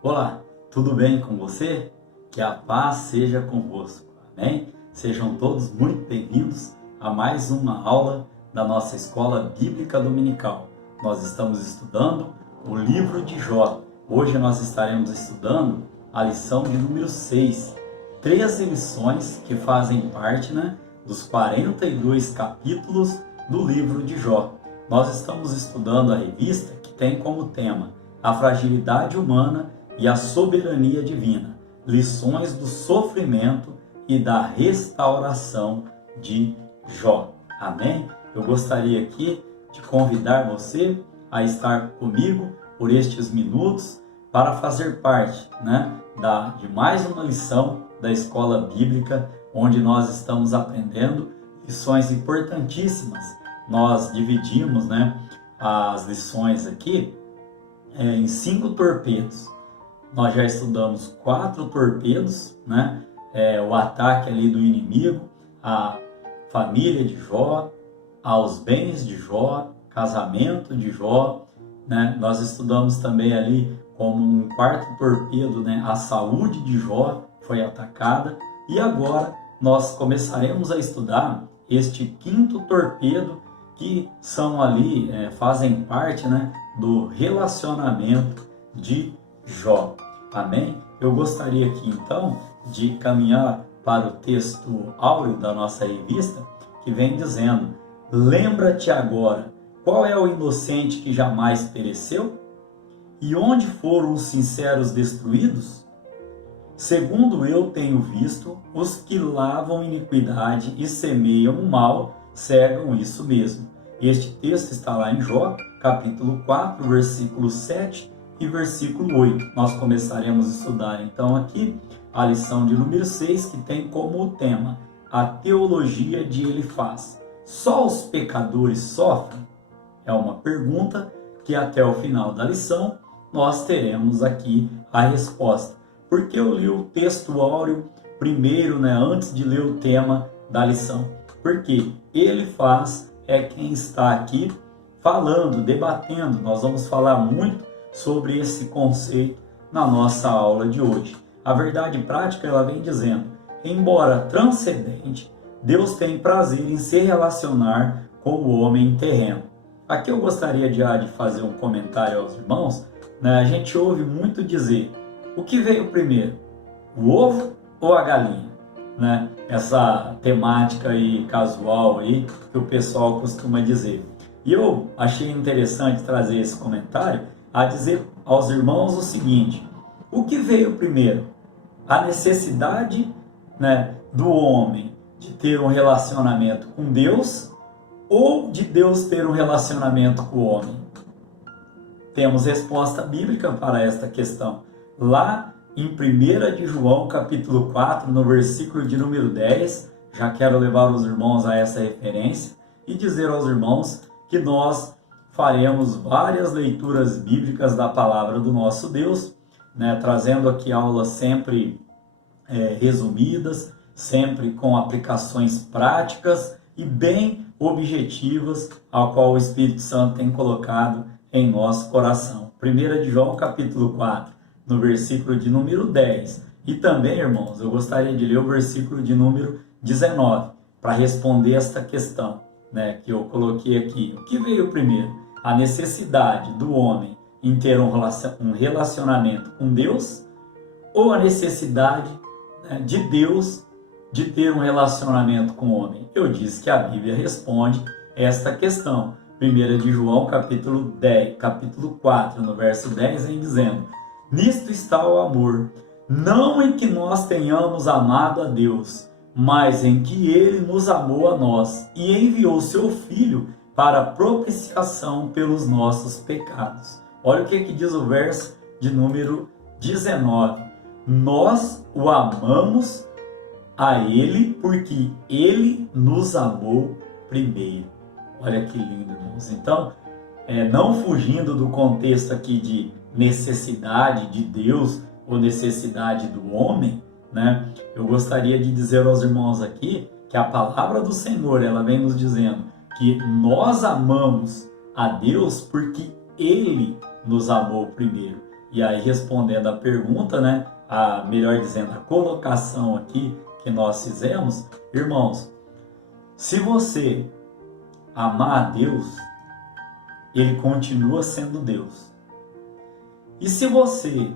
Olá, tudo bem com você? Que a paz seja convosco, amém? Sejam todos muito bem-vindos a mais uma aula da nossa Escola Bíblica Dominical. Nós estamos estudando o livro de Jó. Hoje nós estaremos estudando a lição de número 6. 13 lições que fazem parte, dos 42 capítulos do livro de Jó. Nós estamos estudando a revista que tem como tema a fragilidade humana e a soberania divina, lições do sofrimento e da restauração de Jó. Amém? Eu gostaria aqui de convidar você a estar comigo por estes minutos para fazer parte, de mais uma lição da Escola Bíblica, onde nós estamos aprendendo lições importantíssimas. Nós dividimos, as lições aqui em 5 torpedos. Nós já estudamos 4 torpedos, o ataque ali do inimigo, a família de Jó, aos bens de Jó, casamento de Jó, Nós estudamos também ali como um 4º torpedo, a saúde de Jó foi atacada, e agora nós começaremos a estudar este 5º torpedo, que são ali, fazem parte, do relacionamento de Jó. Amém? Eu gostaria aqui então de caminhar para o texto áureo da nossa revista, que vem dizendo: lembra-te agora, qual é o inocente que jamais pereceu? E onde foram os sinceros destruídos? Segundo eu tenho visto, os que lavam iniquidade e semeiam o mal, cegam isso mesmo. Este texto está lá em Jó, capítulo 4, versículo 7 e versículo 8. Nós começaremos a estudar então aqui a lição de número 6, que tem como tema a teologia de Elifaz. Só os pecadores sofrem? É uma pergunta que até o final da lição nós teremos aqui a resposta. Porque eu li o texto áureo primeiro, antes de ler o tema da lição. Porque Elifaz é quem está aqui falando, debatendo. Nós vamos falar muito sobre esse conceito na nossa aula de hoje. A verdade prática, ela vem dizendo: embora transcendente, Deus tem prazer em se relacionar com o homem terreno. Aqui eu gostaria de fazer um comentário aos irmãos. A gente ouve muito dizer: o que veio primeiro, o ovo ou a galinha? Essa temática aí casual aí que o pessoal costuma dizer. E eu achei interessante trazer esse comentário a dizer aos irmãos o seguinte: o que veio primeiro? A necessidade, do homem de ter um relacionamento com Deus, ou de Deus ter um relacionamento com o homem? Temos resposta bíblica para esta questão. Lá em 1 de João, capítulo 4, no versículo de número 10, já quero levar os irmãos a essa referência e dizer aos irmãos que nós faremos várias leituras bíblicas da palavra do nosso Deus, trazendo aqui aulas sempre resumidas, sempre com aplicações práticas e bem objetivas, ao qual o Espírito Santo tem colocado em nosso coração. 1 de João, capítulo 4, no versículo de número 10. E também, irmãos, eu gostaria de ler o versículo de número 19, para responder esta questão, que eu coloquei aqui. O que veio primeiro? A necessidade do homem em ter um relacionamento com Deus, ou a necessidade de Deus de ter um relacionamento com o homem? Eu disse que a Bíblia responde esta questão. 1 de João, capítulo 4, no verso 10, vem dizendo: nisto está o amor, não em que nós tenhamos amado a Deus, mas em que Ele nos amou a nós e enviou seu Filho para propiciação pelos nossos pecados. Olha o que diz o verso de número 19. Nós o amamos a Ele porque Ele nos amou primeiro. Olha que lindo, irmãos. Então, não fugindo do contexto aqui de necessidade de Deus ou necessidade do homem, eu gostaria de dizer aos irmãos aqui que a palavra do Senhor, ela vem nos dizendo que nós amamos a Deus porque Ele nos amou primeiro. E aí, respondendo a pergunta, né, melhor dizendo, a colocação aqui que nós fizemos, irmãos, se você amar a Deus, Ele continua sendo Deus. E se você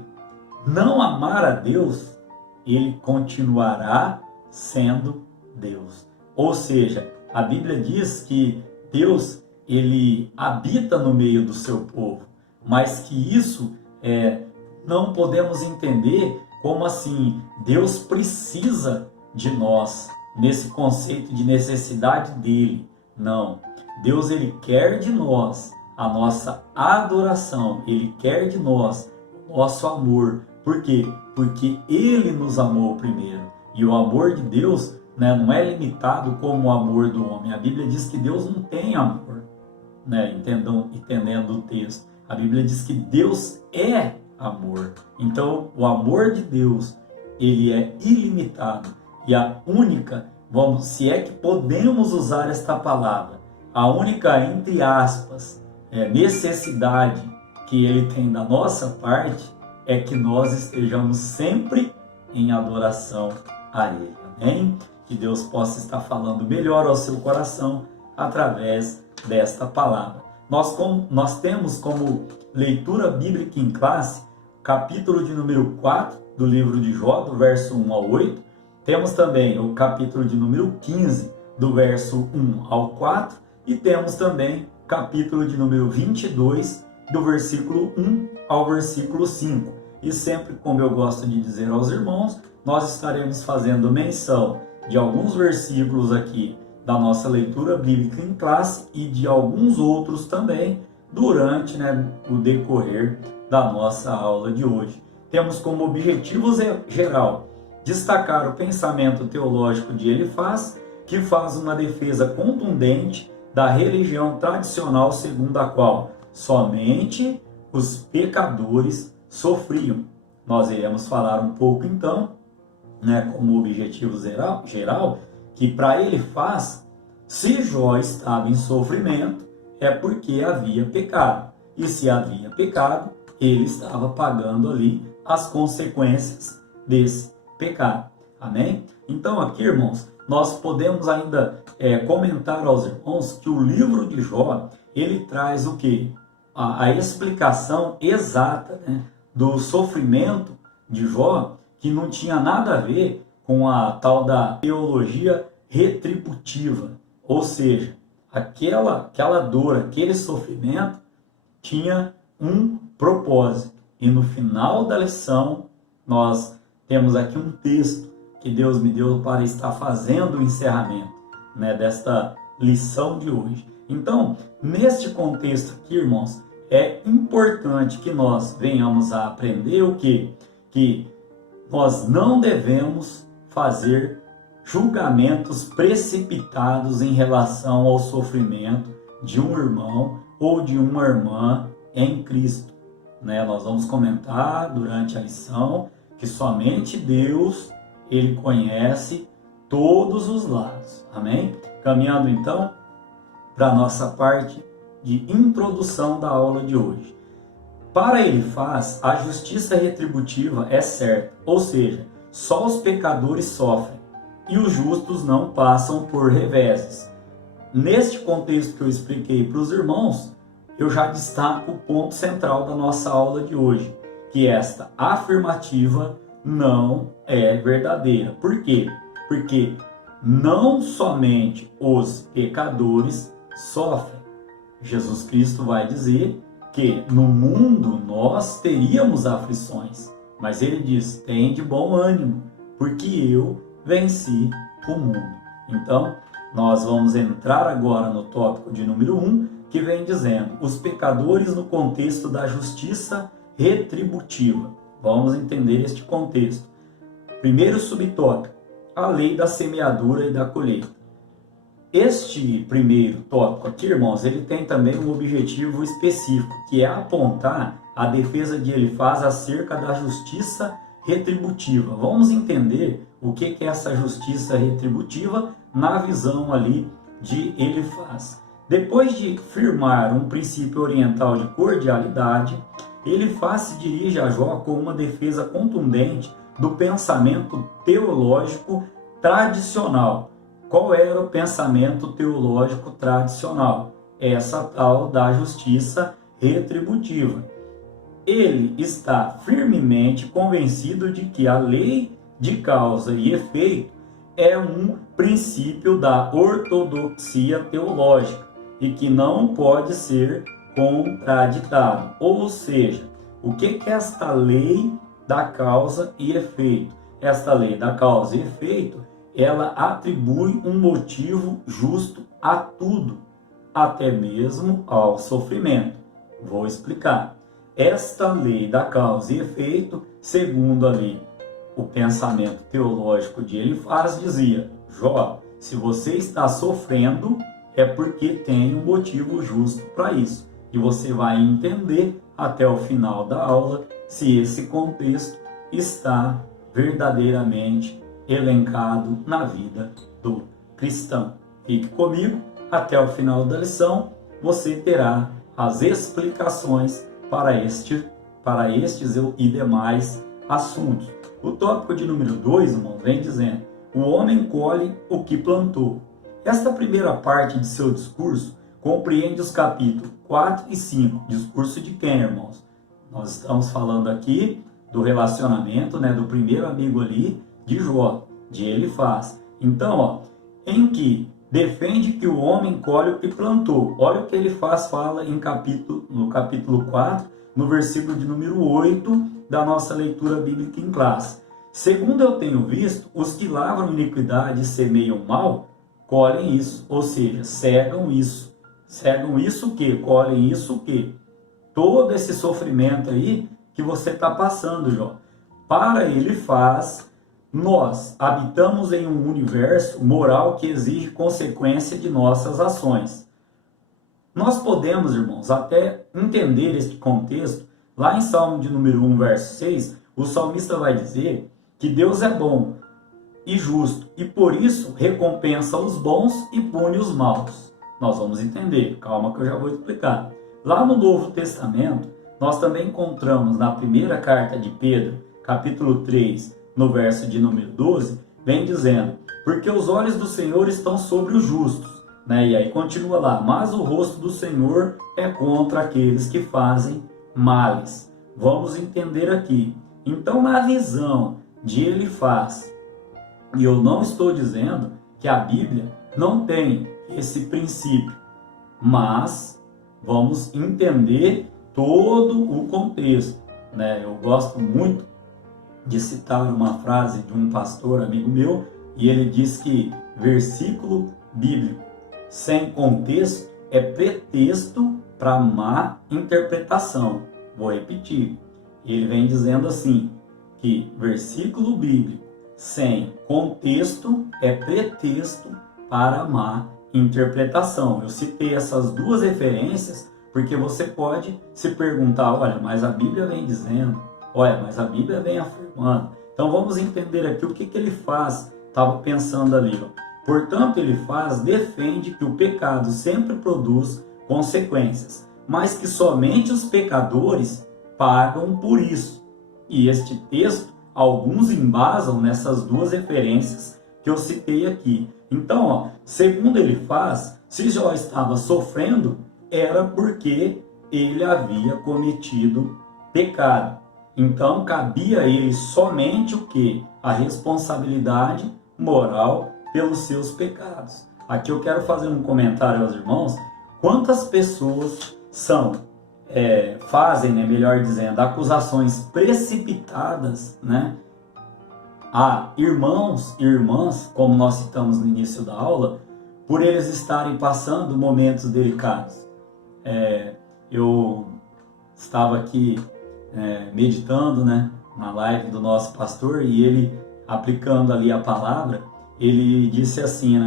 não amar a Deus, Ele continuará sendo Deus. Ou seja, a Bíblia diz que Deus, Ele habita no meio do seu povo, mas que isso não podemos entender como assim Deus precisa de nós, nesse conceito de necessidade dele. Não, Deus Ele quer de nós a nossa adoração, Ele quer de nós o nosso amor. Por quê? Porque Ele nos amou primeiro. E o amor de Deus, né, não é limitado como o amor do homem. A Bíblia diz que Deus não tem amor, né? Entendendo o texto. A Bíblia diz que Deus é amor. Então, o amor de Deus, ele é ilimitado. E a única, se é que podemos usar esta palavra, a única, entre aspas, necessidade que ele tem da nossa parte é que nós estejamos sempre em adoração a Ele. Amém? Que Deus possa estar falando melhor ao seu coração através desta palavra. Nós temos como leitura bíblica em classe, capítulo de número 4 do livro de Jó, do verso 1 ao 8. Temos também o capítulo de número 15, do verso 1 ao 4. E temos também o capítulo de número 22, do versículo 1 ao versículo 5. E sempre, como eu gosto de dizer aos irmãos, nós estaremos fazendo menção de alguns versículos aqui da nossa leitura bíblica em classe e de alguns outros também durante o decorrer da nossa aula de hoje. Temos como objetivo geral destacar o pensamento teológico de Elifaz, que faz uma defesa contundente da religião tradicional segundo a qual somente os pecadores sofriam. Nós iremos falar um pouco então, como objetivo geral, que para Elifaz, se Jó estava em sofrimento, é porque havia pecado. E se havia pecado, ele estava pagando ali as consequências desse pecado. Amém? Então aqui, irmãos, nós podemos ainda comentar aos irmãos que o livro de Jó, ele traz o quê? A explicação exata, do sofrimento de Jó, que não tinha nada a ver com a tal da teologia retributiva. Ou seja, aquela dor, aquele sofrimento tinha um propósito. E no final da lição, nós temos aqui um texto que Deus me deu para estar fazendo o encerramento desta lição de hoje. Então, neste contexto aqui, irmãos, é importante que nós venhamos a aprender o quê? Que nós não devemos fazer julgamentos precipitados em relação ao sofrimento de um irmão ou de uma irmã em Cristo. Nós vamos comentar durante a lição que somente Deus, Ele conhece todos os lados. Amém? Caminhando então para a nossa parte de introdução da aula de hoje. Para Elifaz, a justiça retributiva é certa, ou seja, só os pecadores sofrem e os justos não passam por reveses. Neste contexto que eu expliquei para os irmãos, eu já destaco o ponto central da nossa aula de hoje, que esta afirmativa não é verdadeira. Por quê? Porque não somente os pecadores sofrem. Jesus Cristo vai dizer que no mundo nós teríamos aflições, mas ele diz: tem de bom ânimo, porque eu venci o mundo. Então, nós vamos entrar agora no tópico de número 1, que vem dizendo os pecadores no contexto da justiça retributiva. Vamos entender este contexto. Primeiro subtópico, a lei da semeadura e da colheita. Este primeiro tópico aqui, irmãos, ele tem também um objetivo específico, que é apontar a defesa de Elifaz acerca da justiça retributiva. Vamos entender o que é essa justiça retributiva na visão ali de Elifaz. Depois de firmar um princípio oriental de cordialidade, Elifaz se dirige a Jó com uma defesa contundente do pensamento teológico tradicional. Qual era o pensamento teológico tradicional? Essa tal da justiça retributiva. Ele está firmemente convencido de que a lei de causa e efeito é um princípio da ortodoxia teológica e que não pode ser contraditado. Ou seja, o que é esta lei da causa e efeito? Esta lei da causa e efeito, ela atribui um motivo justo a tudo, até mesmo ao sofrimento. Vou explicar. Esta lei da causa e efeito, segundo ali o pensamento teológico de Elifaz, dizia: Jó, se você está sofrendo, é porque tem um motivo justo para isso. E você vai entender até o final da aula se esse contexto está verdadeiramente elencado na vida do cristão. Fique comigo, até o final da lição você terá as explicações para estes e demais assuntos. O tópico de número 2, irmão, vem dizendo: o homem colhe o que plantou. Esta primeira parte de seu discurso compreende os capítulos 4 e 5. Discurso de quem, irmãos? Nós estamos falando aqui do relacionamento, do primeiro amigo ali de Jó, de Elifaz. Então, em que defende que o homem colhe o que plantou. Olha o que Elifaz fala no capítulo 4, no versículo de número 8 da nossa leitura bíblica em classe. Segundo eu tenho visto, os que lavram iniquidade e semeiam mal, colhem isso, ou seja, cegam isso. Cegam isso o quê? Colhem isso o quê? Todo esse sofrimento aí que você está passando, Jó. Para Elifaz, nós habitamos em um universo moral que exige consequência de nossas ações. Nós podemos, irmãos, até entender este contexto. Lá em Salmo de número 1, verso 6, o salmista vai dizer que Deus é bom e justo, e por isso recompensa os bons e pune os maus. Nós vamos entender, calma que eu já vou explicar. Lá no Novo Testamento, nós também encontramos na primeira carta de Pedro, capítulo 3, no verso de número 12, vem dizendo: porque os olhos do Senhor estão sobre os justos. E aí continua lá: mas o rosto do Senhor é contra aqueles que fazem males. Vamos entender aqui. Então, na visão de Elifaz, e eu não estou dizendo que a Bíblia não tem esse princípio, mas vamos entender todo o contexto. Eu gosto muito de citar uma frase de um pastor amigo meu, e ele diz que versículo bíblico sem contexto é pretexto para má interpretação. Vou repetir. Ele vem dizendo assim, que versículo bíblico sem contexto é pretexto para má interpretação. Eu citei essas duas referências porque você pode se perguntar: olha, mas a Bíblia vem dizendo, olha, mas a Bíblia vem afirmando. Então vamos entender aqui o que ele faz. Estava pensando ali, Portanto, Elifaz defende que o pecado sempre produz consequências, mas que somente os pecadores pagam por isso. E este texto, alguns embasam nessas duas referências que eu citei aqui. Então, segundo Elifaz, se Jó estava sofrendo, era porque ele havia cometido pecado. Então, cabia a ele somente o quê? A responsabilidade moral pelos seus pecados. Aqui eu quero fazer um comentário aos irmãos. Quantas pessoas fazem, melhor dizendo, acusações precipitadas, a irmãos e irmãs, como nós citamos no início da aula, por eles estarem passando momentos delicados. Eu estava aqui meditando, na live do nosso pastor, e ele, aplicando ali a palavra, ele disse assim,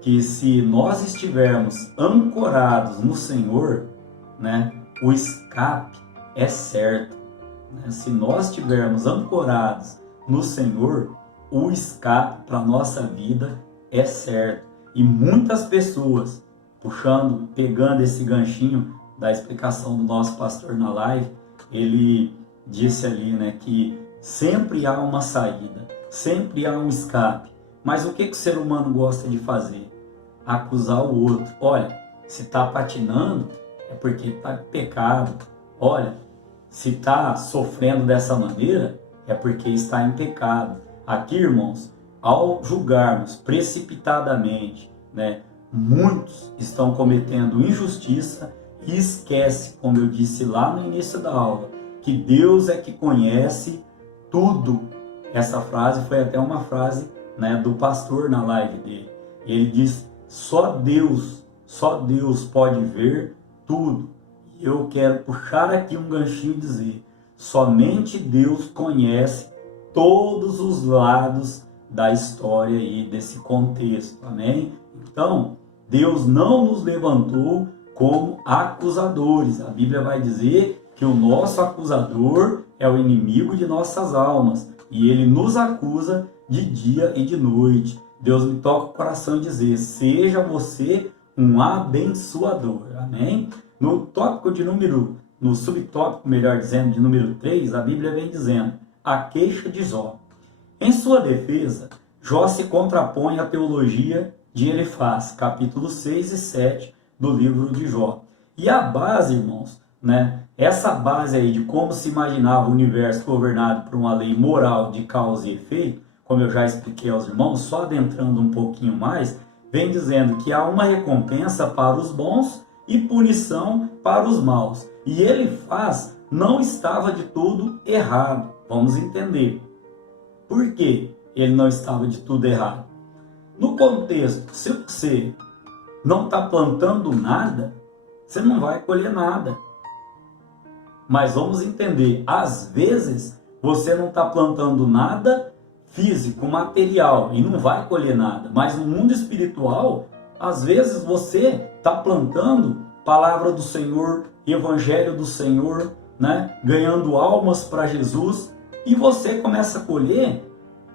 que se nós estivermos ancorados no Senhor, o escape é certo. Se nós estivermos ancorados no Senhor, o escape para a nossa vida é certo. E muitas pessoas, pegando esse ganchinho da explicação do nosso pastor na live, ele disse ali, né, que sempre há uma saída, sempre há um escape. Mas o que o ser humano gosta de fazer? Acusar o outro. Olha, se está patinando, é porque está em pecado. Olha, se está sofrendo dessa maneira, é porque está em pecado. Aqui, irmãos, ao julgarmos precipitadamente, né, muitos estão cometendo injustiça e esquece, como eu disse lá no início da aula, que Deus é que conhece tudo. Essa frase foi até uma frase, né, do pastor na live dele. Ele diz: só Deus pode ver tudo. E eu quero puxar aqui um ganchinho e dizer: somente Deus conhece todos os lados da história aí, desse contexto, amém? Então, Deus não nos levantou como acusadores. A Bíblia vai dizer que o nosso acusador é o inimigo de nossas almas e ele nos acusa de dia e de noite. Deus me toca o coração dizer: seja você um abençoador, amém? No subtópico, melhor dizendo, de número 3, a Bíblia vem dizendo: a queixa de Jó. Em sua defesa, Jó se contrapõe à teologia de Elifaz, capítulo 6 e 7 do livro de Jó. E a base, irmãos, né, essa base aí de como se imaginava o universo governado por uma lei moral de causa e efeito, como eu já expliquei aos irmãos, só adentrando um pouquinho mais, vem dizendo que há uma recompensa para os bons e punição para os maus. E Elifaz não estava de tudo errado. Vamos entender. Por que ele não estava de tudo errado? No contexto, se você não está plantando nada, você não vai colher nada. Mas vamos entender, às vezes você não está plantando nada físico, material, e não vai colher nada. Mas no mundo espiritual, às vezes você está plantando palavra do Senhor, evangelho do Senhor, né? Ganhando almas para Jesus, e você começa a colher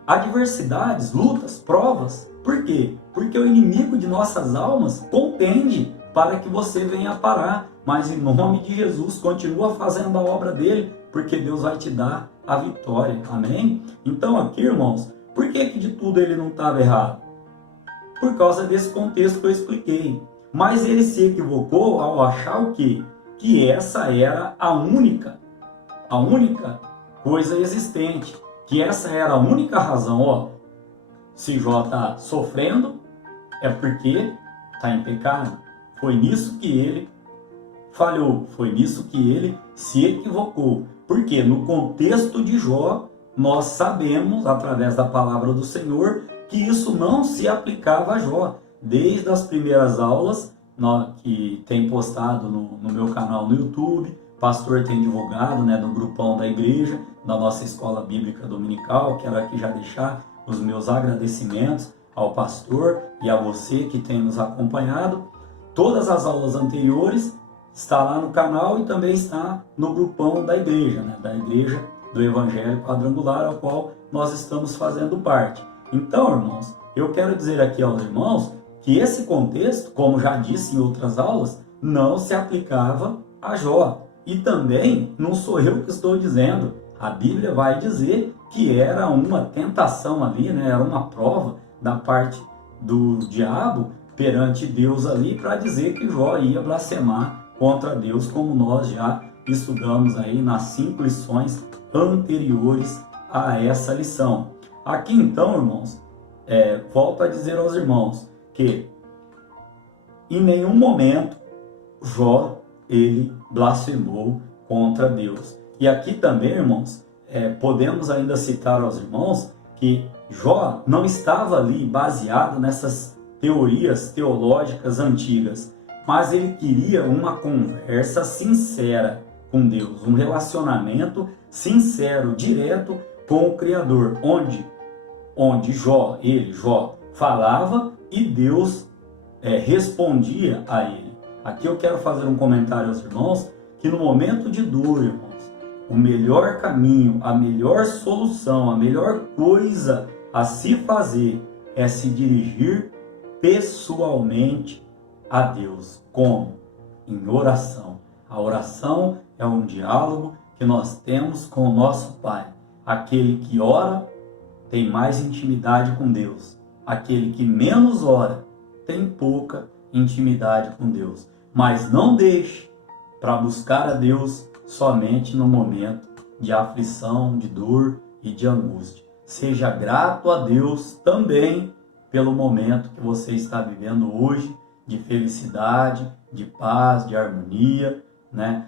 adversidades, lutas, provas. Por quê? Porque o inimigo de nossas almas contende para que você venha parar. Mas em nome de Jesus, continua fazendo a obra dele, porque Deus vai te dar a vitória. Amém? Então aqui, irmãos, por que de tudo ele não estava errado? Por causa desse contexto que eu expliquei. Mas ele se equivocou ao achar o quê? Que essa era a única coisa existente. Que essa era a única razão. Ó, se Jó está sofrendo, é porque está em pecado. Foi nisso que ele falhou, foi nisso que ele se equivocou. Porque no contexto de Jó, nós sabemos, através da palavra do Senhor, que isso não se aplicava a Jó. Desde as primeiras aulas que tem postado no meu canal no YouTube, o pastor tem divulgado, né, no grupão da igreja, da nossa escola bíblica dominical. Quero aqui já deixar os meus agradecimentos ao pastor e a você que tem nos acompanhado. Todas as aulas anteriores está lá no canal e também está no grupão da igreja, né? Da igreja do Evangelho Quadrangular, ao qual nós estamos fazendo parte. Então, irmãos, eu quero dizer aqui aos irmãos que esse contexto, como já disse em outras aulas, não se aplicava a Jó. E também não sou eu que estou dizendo. A Bíblia vai dizer que era uma tentação ali, né? Era uma prova da parte do diabo perante Deus ali para dizer que Jó ia blasfemar contra Deus, como nós já estudamos aí nas 5 lições anteriores a essa lição. Aqui então, irmãos, volto a dizer aos irmãos que em nenhum momento Jó ele blasfemou contra Deus. E aqui também, irmãos, podemos ainda citar aos irmãos que Jó não estava ali baseado nessas teorias teológicas antigas, mas ele queria uma conversa sincera com Deus, um relacionamento sincero, direto com o Criador, onde Jó falava e Deus respondia a ele. Aqui eu quero fazer um comentário aos irmãos, que no momento de dor, irmãos, o melhor caminho, a melhor solução, a melhor coisa a se fazer é se dirigir pessoalmente a Deus. Como? Em oração. A oração é um diálogo que nós temos com o nosso Pai. Aquele que ora tem mais intimidade com Deus. Aquele que menos ora tem pouca intimidade com Deus. Mas não deixe para buscar a Deus somente no momento de aflição, de dor e de angústia. Seja grato a Deus também pelo momento que você está vivendo hoje, de felicidade, de paz, de harmonia, né?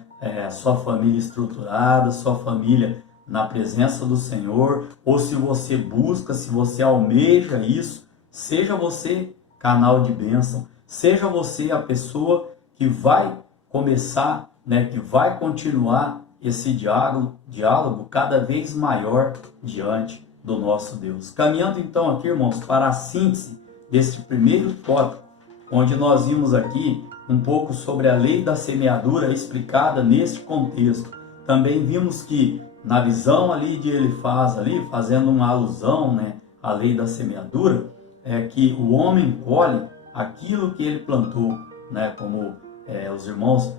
Sua família estruturada, sua família na presença do Senhor, ou se você busca, se você almeja isso, seja você canal de bênção, seja você a pessoa que vai começar, né, que vai continuar esse diálogo cada vez maior diante do nosso Deus. Caminhando então aqui, irmãos, para a síntese deste primeiro tópico, onde nós vimos aqui um pouco sobre a lei da semeadura explicada neste contexto. Também vimos que na visão ali de Elifaz, ali, fazendo uma alusão, né, à lei da semeadura, é que o homem colhe aquilo que ele plantou, né, como os irmãos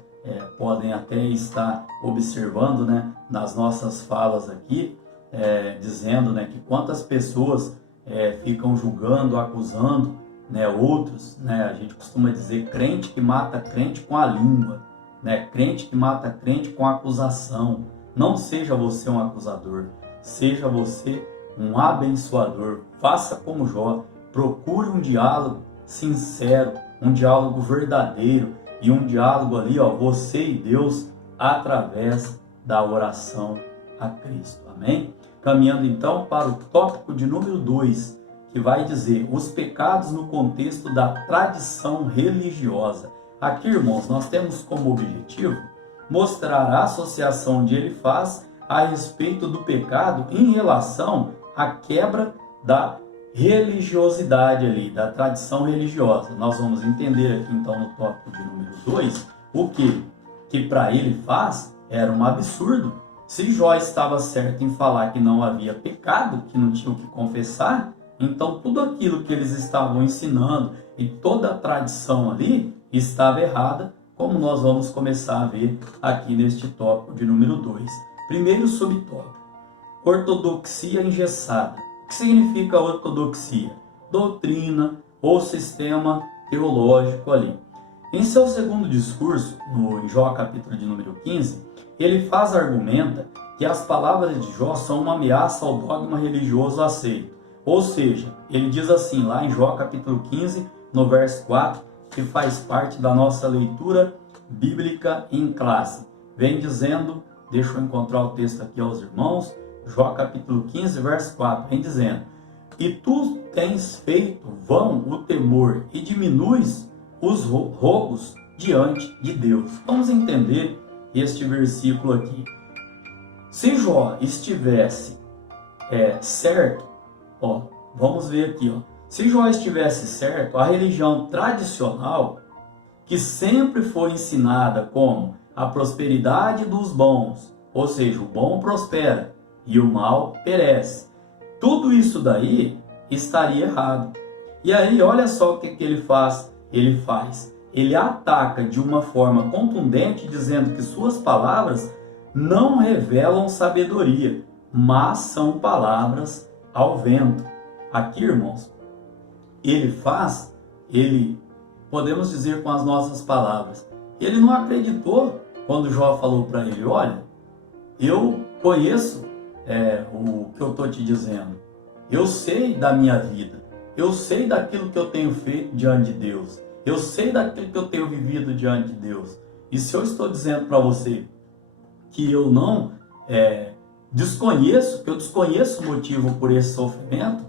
podem até estar observando, né, nas nossas falas aqui, dizendo, né, que quantas pessoas ficam julgando, acusando, né, outros, né, a gente costuma dizer crente que mata crente com a língua, né, crente que mata crente com a acusação. Não seja você um acusador, seja você um abençoador. Faça como Jó, procure um diálogo sincero, um diálogo verdadeiro e um diálogo ali, ó, você e Deus, através da oração a Cristo. Amém? Caminhando então para o tópico de número 2, que vai dizer os pecados no contexto da tradição religiosa. Aqui, irmãos, nós temos como objetivo mostrar a associação de Elifaz a respeito do pecado em relação à quebra da religiosidade ali, da tradição religiosa. Nós vamos entender aqui então no tópico de número 2 o que para Elifaz era um absurdo. Se Jó estava certo em falar que não havia pecado, que não tinha o que confessar, então tudo aquilo que eles estavam ensinando e toda a tradição ali estava errada, como nós vamos começar a ver aqui neste tópico de número 2. Primeiro subtópico, ortodoxia engessada. O que significa ortodoxia? Doutrina ou sistema teológico ali. Em seu segundo discurso, no Jó capítulo de número 15, Elifaz argumenta que as palavras de Jó são uma ameaça ao dogma religioso aceito. Ou seja, ele diz assim lá em Jó capítulo 15, no verso 4, que faz parte da nossa leitura bíblica em classe. Vem dizendo, deixa eu encontrar o texto aqui aos irmãos, Jó capítulo 15, verso 4, vem dizendo: e tu tens feito vão o temor e diminuis os rogos diante de Deus. Vamos entender este versículo aqui. Se Jó estivesse certo, ó, vamos ver aqui, ó. Se Jó estivesse certo, a religião tradicional, que sempre foi ensinada como a prosperidade dos bons, ou seja, o bom prospera e o mal perece, tudo isso daí estaria errado. E aí, olha só o que ele faz. Ele ataca de uma forma contundente, dizendo que suas palavras não revelam sabedoria, mas são palavras ao vento. Aqui, irmãos, ele, podemos dizer com as nossas palavras, ele não acreditou quando Jó falou para ele: olha, eu conheço o que eu estou te dizendo, eu sei da minha vida, eu sei daquilo que eu tenho feito diante de Deus, eu sei daquilo que eu tenho vivido diante de Deus. E se eu estou dizendo para você que eu não desconheço, que eu desconheço o motivo por esse sofrimento,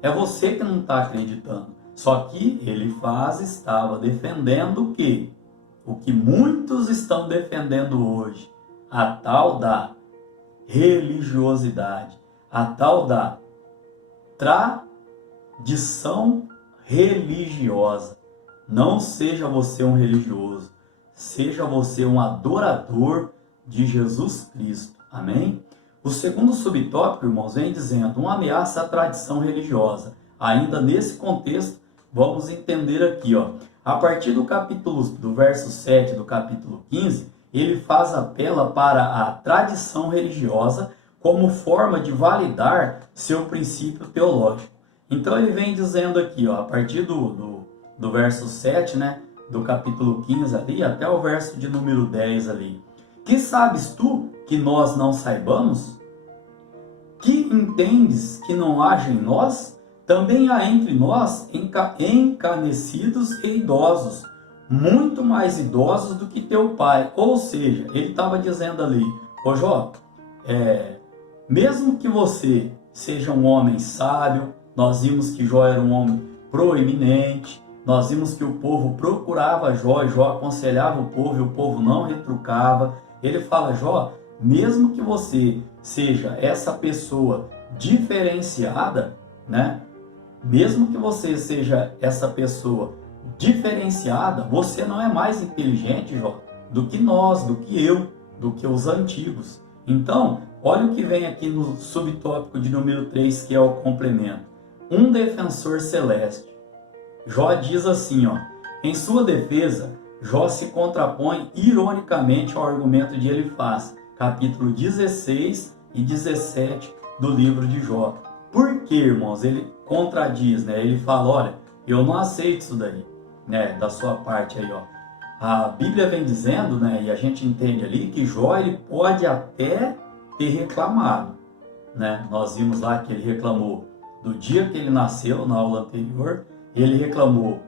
é você que não está acreditando. Só que Elifaz estava defendendo o que muitos estão defendendo hoje, a tal da religiosidade, a tal da tradição religiosa. Não seja você um religioso, seja você um adorador de Jesus Cristo. Amém? O segundo subtópico, irmãos, vem dizendo uma ameaça à tradição religiosa. Ainda nesse contexto, vamos entender aqui, ó, a partir do verso 7 do capítulo 15, ele apela para a tradição religiosa como forma de validar seu princípio teológico. Então ele vem dizendo aqui, ó, a partir do verso 7, né, do capítulo 15 ali, até o verso de número 10 ali. Que sabes tu que nós não saibamos? Que entendes que não haja em nós? Também há entre nós encanecidos e idosos, muito mais idosos do que teu pai. Ou seja, ele estava dizendo ali, ô Jó, mesmo que você seja um homem sábio, nós vimos que Jó era um homem proeminente, nós vimos que o povo procurava Jó, e Jó aconselhava o povo, e o povo não retrucava. Ele fala, Jó, mesmo que você seja essa pessoa diferenciada, né? Mesmo que você seja essa pessoa diferenciada, você não é mais inteligente, Jó, do que nós, do que eu, do que os antigos. Então, olha o que vem aqui no subtópico de número 3, que é o complemento. Um defensor celeste. Jó diz assim, ó, em sua defesa, Jó se contrapõe ironicamente ao argumento de Elifaz, capítulo 16 e 17 do livro de Jó. Por que, irmãos? Ele contradiz, né? Ele fala, olha, eu não aceito isso daí, né? Da sua parte aí, ó. A Bíblia vem dizendo, né? E a gente entende ali que Jó, ele pode até ter reclamado, né? Nós vimos lá que ele reclamou do dia que ele nasceu, na aula anterior. Ele reclamou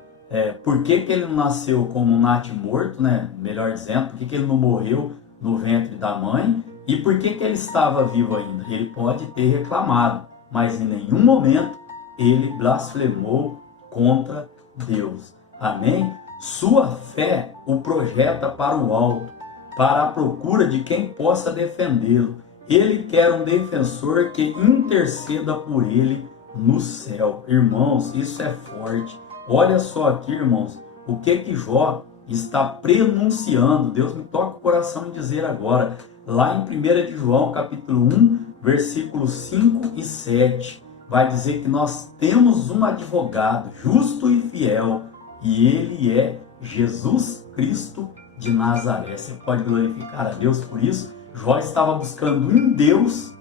por que ele não nasceu como um natimorto, né? Melhor dizendo, por que ele não morreu no ventre da mãe e por que ele estava vivo ainda. Ele pode ter reclamado, mas em nenhum momento ele blasfemou contra Deus. Amém? Sua fé o projeta para o alto, para a procura de quem possa defendê-lo. Ele quer um defensor que interceda por ele no céu. Irmãos, isso é forte. Olha só aqui, irmãos, o que Jó está prenunciando. Deus me toca o coração em dizer agora, lá em 1 de João, capítulo 1, versículos 5 e 7, vai dizer que nós temos um advogado justo e fiel, e ele é Jesus Cristo de Nazaré. Você pode glorificar a Deus por isso? Jó estava buscando em Deus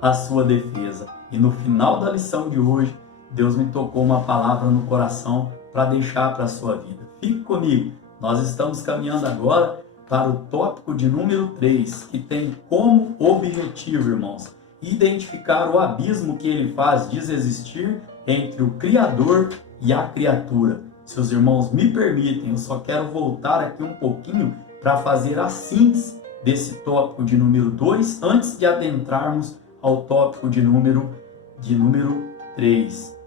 a sua defesa. E no final da lição de hoje, Deus me tocou uma palavra no coração para deixar para a sua vida. Fique comigo. Nós estamos caminhando agora para o tópico de número 3, que tem como objetivo, irmãos, identificar o abismo que ele faz desexistir entre o Criador e a criatura. Se os irmãos me permitem, eu só quero voltar aqui um pouquinho para fazer a síntese desse tópico de número 2, antes de adentrarmos ao tópico de número 3.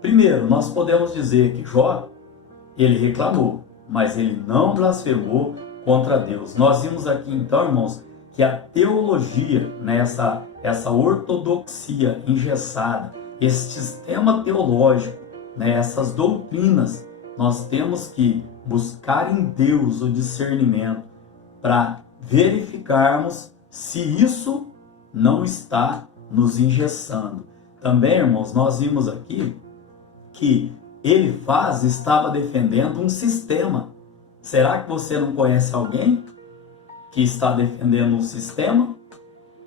Primeiro, nós podemos dizer que Jó, ele reclamou, mas ele não blasfemou contra Deus. Nós vimos aqui então, irmãos, que a teologia, né, essa ortodoxia engessada, esse sistema teológico, né, essas doutrinas, nós temos que buscar em Deus o discernimento para verificarmos se isso não está nos engessando. Também, irmãos, nós vimos aqui que Elifaz estava defendendo um sistema. Será que você não conhece alguém que está defendendo um sistema,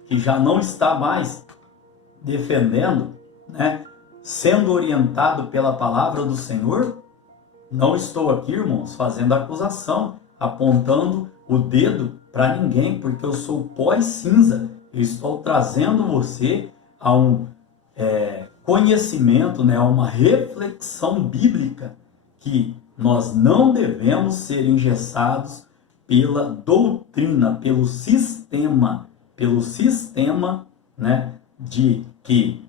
que já não está mais defendendo, né, sendo orientado pela palavra do Senhor? Não estou aqui, irmãos, fazendo acusação, apontando o dedo para ninguém, porque eu sou pó e cinza. Eu estou trazendo você a um conhecimento, né, a uma reflexão bíblica, que nós não devemos ser engessados pela doutrina, pelo sistema, né, de que,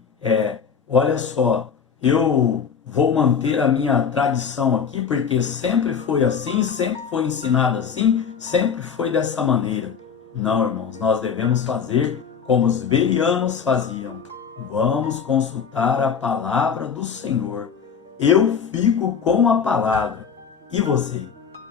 olha só, eu vou manter a minha tradição aqui, porque sempre foi assim, sempre foi ensinado assim, sempre foi dessa maneira. Não, irmãos, nós devemos fazer como os bereanos faziam. Vamos consultar a palavra do Senhor. Eu fico com a palavra. E você?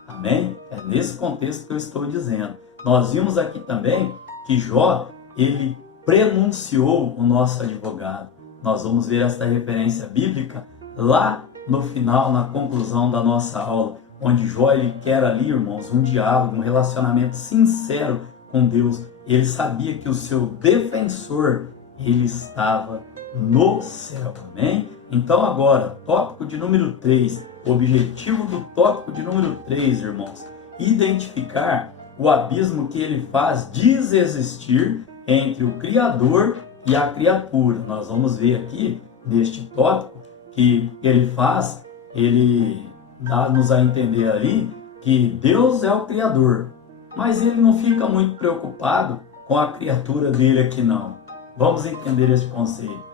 Amém? É nesse contexto que eu estou dizendo. Nós vimos aqui também que Jó, ele prenunciou o nosso advogado. Nós vamos ver essa referência bíblica lá no final, na conclusão da nossa aula, onde Jó ele quer ali, irmãos, um diálogo, um relacionamento sincero com Deus. Ele sabia que o seu defensor, ele estava no céu, amém? Então agora, tópico de número 3, o objetivo do tópico de número 3, irmãos, identificar o abismo que ele faz desexistir entre o Criador e a criatura. Nós vamos ver aqui, neste tópico, que ele faz, ele dá-nos a entender ali que Deus é o Criador, mas ele não fica muito preocupado com a criatura dele aqui não. Vamos entender esse conceito.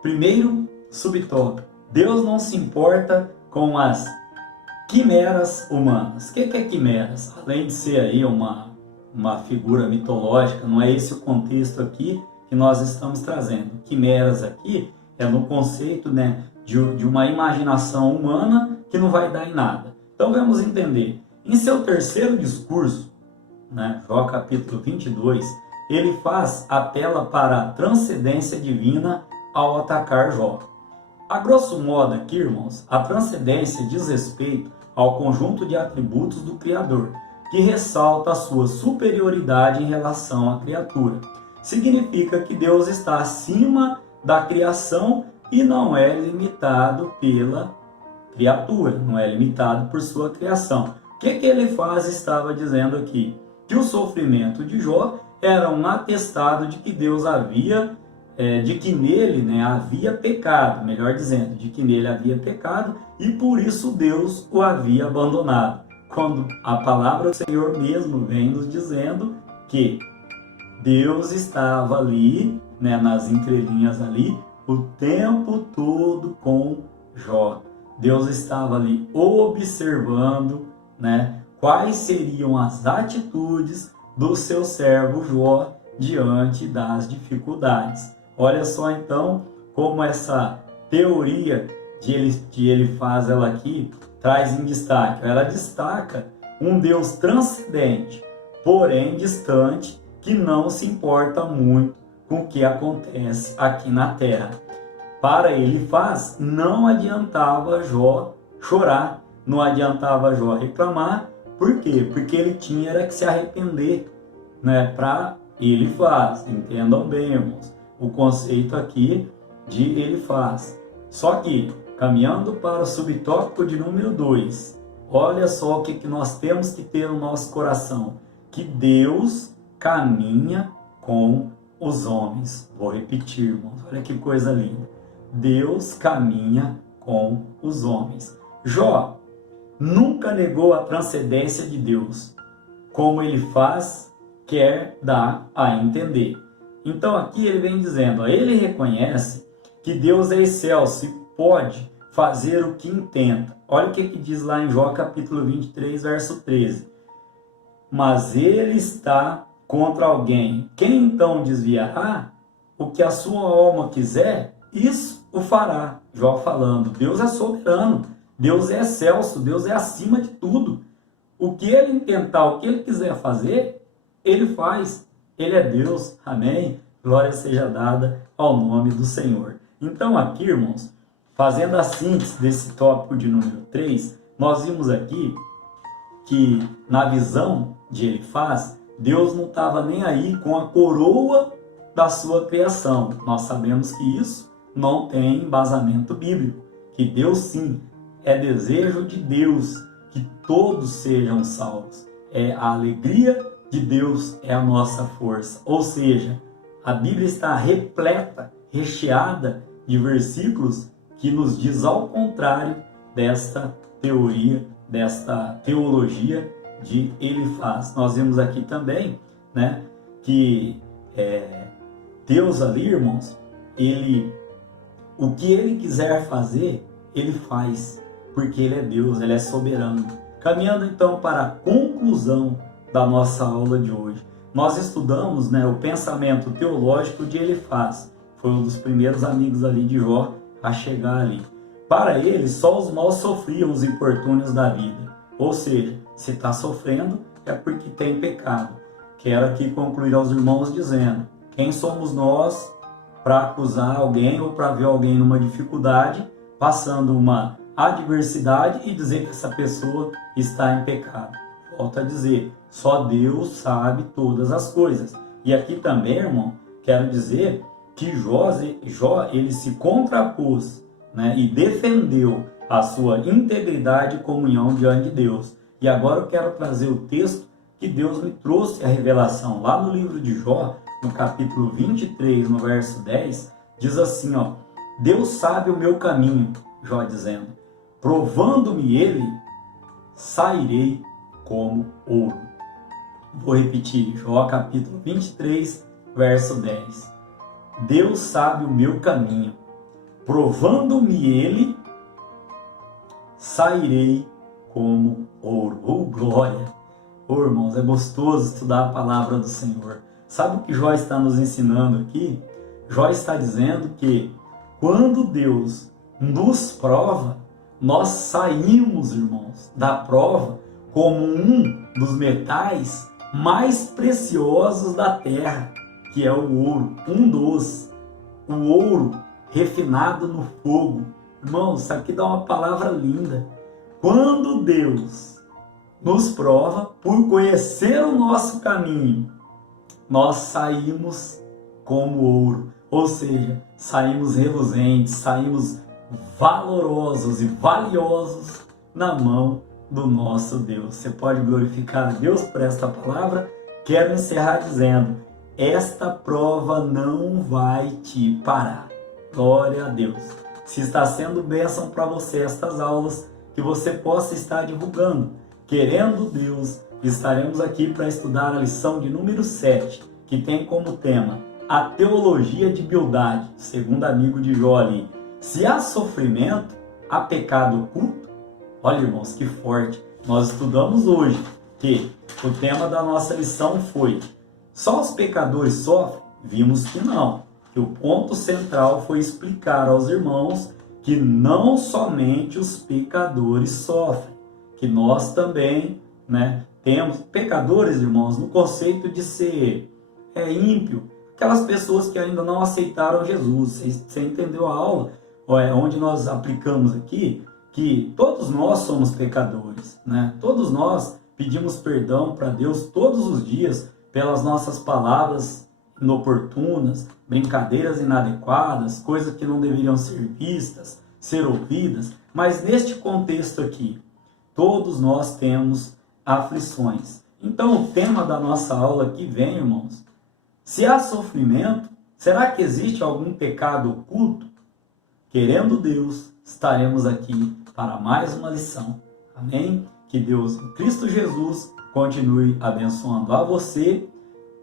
Primeiro subtópico, Deus não se importa com as quimeras humanas. O que é quimeras? Além de ser aí uma figura mitológica, não é esse o contexto aqui que nós estamos trazendo. Quimeras aqui é no conceito, né, de uma imaginação humana que não vai dar em nada. Então vamos entender. Em seu terceiro discurso, né, Jó capítulo 22, ele apela para a transcendência divina ao atacar Jó. A grosso modo aqui, irmãos, a transcendência diz respeito ao conjunto de atributos do Criador, que ressalta a sua superioridade em relação à criatura. Significa que Deus está acima da criação e não é limitado pela criatura, não é limitado por sua criação. O que ele faz? Estava dizendo aqui que o sofrimento de Jó era um atestado de que Deus de que nele, né, havia pecado, melhor dizendo, de que nele havia pecado e por isso Deus o havia abandonado. Quando a palavra do Senhor mesmo vem nos dizendo que Deus estava ali, né, nas entrelinhas ali, o tempo todo com Jó. Deus estava ali observando, né, quais seriam as atitudes do seu servo Jó diante das dificuldades. Olha só então como essa teoria de ele faz ela aqui traz em destaque. Ela destaca um Deus transcendente, porém distante, que não se importa muito com o que acontece aqui na terra. Para ele não adiantava Jó chorar, não adiantava Jó reclamar. Por quê? Porque ele tinha que se arrepender, né? Entendam bem, irmãos, o conceito aqui de ele faz. Só que, caminhando para o subtópico de número 2, olha só o que nós temos que ter no nosso coração, que Deus caminha com os homens. Vou repetir, irmãos, olha que coisa linda. Deus caminha com os homens. Jó nunca negou a transcendência de Deus, como ele quer dar a entender. Então aqui ele vem dizendo, ele reconhece que Deus é excelso e pode fazer o que intenta. Olha o que diz lá em Jó capítulo 23, verso 13. Mas ele está contra alguém. Quem então desviará? O que a sua alma quiser, isso o fará. Jó falando, Deus é soberano, Deus é excelso, Deus é acima de tudo. O que ele intentar, o que ele quiser fazer, ele faz. Ele é Deus, amém? Glória seja dada ao nome do Senhor. Então aqui, irmãos, fazendo a síntese desse tópico de número 3, nós vimos aqui que na visão de Elifaz, Deus não estava nem aí com a coroa da sua criação. Nós sabemos que isso não tem embasamento bíblico, que Deus sim, é desejo de Deus que todos sejam salvos. É a alegria de Deus, é a nossa força. Ou seja, a Bíblia está repleta, recheada de versículos que nos diz ao contrário desta teoria, desta teologia de Elifaz. Nós vemos aqui também, né, que Deus ali, irmãos, o que ele quiser fazer, ele faz, porque ele é Deus, ele é soberano. Caminhando então para a conclusão da nossa aula de hoje, nós estudamos, né, o pensamento teológico de Elifaz. Foi um dos primeiros amigos ali de Jó a chegar ali. Para ele, só os maus sofriam os infortúnios da vida. Ou seja, se está sofrendo é porque tem pecado. Quero aqui concluir aos irmãos dizendo, quem somos nós para acusar alguém ou para ver alguém numa dificuldade, passando uma adversidade e dizer que essa pessoa está em pecado. Volto a dizer, só Deus sabe todas as coisas. E aqui também, irmão, quero dizer que Jó ele se contrapôs, né, e defendeu a sua integridade e comunhão diante de Deus. E agora eu quero trazer o texto que Deus me trouxe a revelação. Lá no livro de Jó, no capítulo 23, no verso 10, diz assim, ó: Deus sabe o meu caminho, Jó dizendo, provando-me ele, sairei como ouro. Vou repetir, Jó capítulo 23, verso 10. Deus sabe o meu caminho, provando-me ele, sairei como ouro. Oh, glória! Oh, irmãos, é gostoso estudar a palavra do Senhor. Sabe o que Jó está nos ensinando aqui? Jó está dizendo que quando Deus nos prova, nós saímos, irmãos, da prova como um dos metais mais preciosos da terra, que é o ouro, o ouro refinado no fogo. Irmãos, isso aqui dá uma palavra linda. Quando Deus nos prova, por conhecer o nosso caminho, nós saímos como ouro, ou seja, saímos reluzentes, saímos valorosos e valiosos na mão do nosso Deus. Você pode glorificar a Deus por esta palavra? Quero encerrar dizendo, esta prova não vai te parar. Glória a Deus. Se está sendo bênção para você estas aulas, que você possa estar divulgando. Querendo Deus, estaremos aqui para estudar a lição de número 7, que tem como tema a teologia de Bildade, segundo amigo de Jó ali. Se há sofrimento, há pecado oculto? Olha, irmãos, que forte. Nós estudamos hoje que o tema da nossa lição foi: só os pecadores sofrem? Vimos que não. Que o ponto central foi explicar aos irmãos que não somente os pecadores sofrem, que nós também, né, temos pecadores, irmãos, no conceito de ser ímpio, aquelas pessoas que ainda não aceitaram Jesus. Você entendeu a aula? Onde nós aplicamos aqui que todos nós somos pecadores, né? Todos nós pedimos perdão para Deus todos os dias pelas nossas palavras inoportunas, brincadeiras inadequadas, coisas que não deveriam ser vistas, ser ouvidas. Mas neste contexto aqui, todos nós temos aflições. Então o tema da nossa aula aqui vem, irmãos, se há sofrimento, será que existe algum pecado oculto? Querendo Deus, estaremos aqui para mais uma lição. Amém? Que Deus, em Cristo Jesus, continue abençoando a você,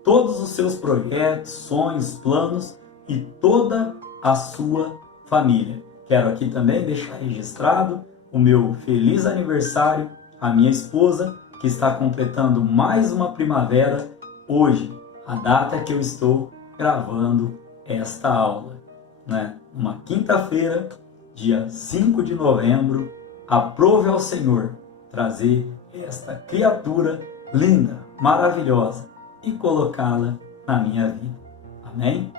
todos os seus projetos, sonhos, planos e toda a sua família. Quero aqui também deixar registrado o meu feliz aniversário à minha esposa, que está completando mais uma primavera hoje, a data que eu estou gravando esta aula, né? Uma quinta-feira, dia 5 de novembro, aprove ao Senhor trazer esta criatura linda, maravilhosa e colocá-la na minha vida. Amém?